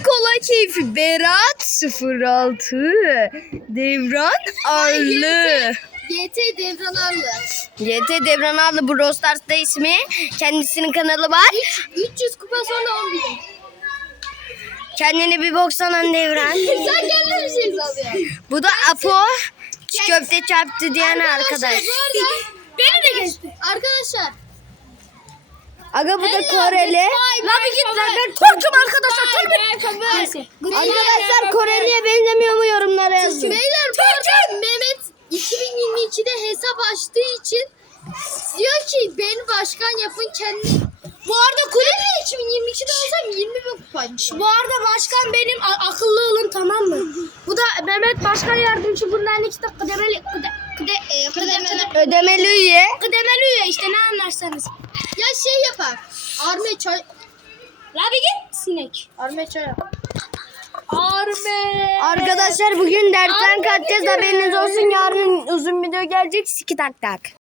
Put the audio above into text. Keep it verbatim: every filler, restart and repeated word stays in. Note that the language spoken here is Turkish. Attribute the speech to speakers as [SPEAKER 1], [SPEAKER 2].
[SPEAKER 1] kola keyfi. Berat sıfır altı. Devran Arlı.
[SPEAKER 2] Y T Devran Arlı.
[SPEAKER 1] Y T Devran Arlı bu Brawl Stars'ta ismi. Kendisinin kanalı var.
[SPEAKER 2] üç yüz kupa sonra on bin.
[SPEAKER 1] Kendini bir boksanan Devran.
[SPEAKER 2] Sen kendin bir şey sallıyorsun.
[SPEAKER 1] Bu da Apo. Çiğ köfte çarptı diyen arkadaş.
[SPEAKER 2] Beni de geçti. Arkadaşlar.
[SPEAKER 1] Aga bu da Koreli.
[SPEAKER 2] La bir git lan, ben korktum arkadaşlar. Neyse.
[SPEAKER 1] Arkadaşlar Koreli'ye benzemiyor mu yorumlara yazın.
[SPEAKER 2] Beyler bu arada Mehmet iki bin yirmi ikide hesap açtığı için diyor ki beni başkan yapın kendi. Bu arada Koreli iki bin yirmi ikide olsam yirmi bin kupaymış.
[SPEAKER 3] Bu arada başkan benim, a- akıllı olun, tamam mı? Bu da Mehmet başkan yardımcı, bundan iki dakika kıdemeli kıde, kıde, e, kıdemeli,
[SPEAKER 1] Ödemeli üye.
[SPEAKER 3] kıdemeli üye işte, ne anlarsanız.
[SPEAKER 2] Ya şey yapar. Arme çay.
[SPEAKER 3] La bir git sinek.
[SPEAKER 2] Arme çay yapar.
[SPEAKER 3] Arme.
[SPEAKER 1] Arkadaşlar bugün dersten kaçacağız, haberiniz olsun. Yarın uzun video gelecek. Siki tak tak.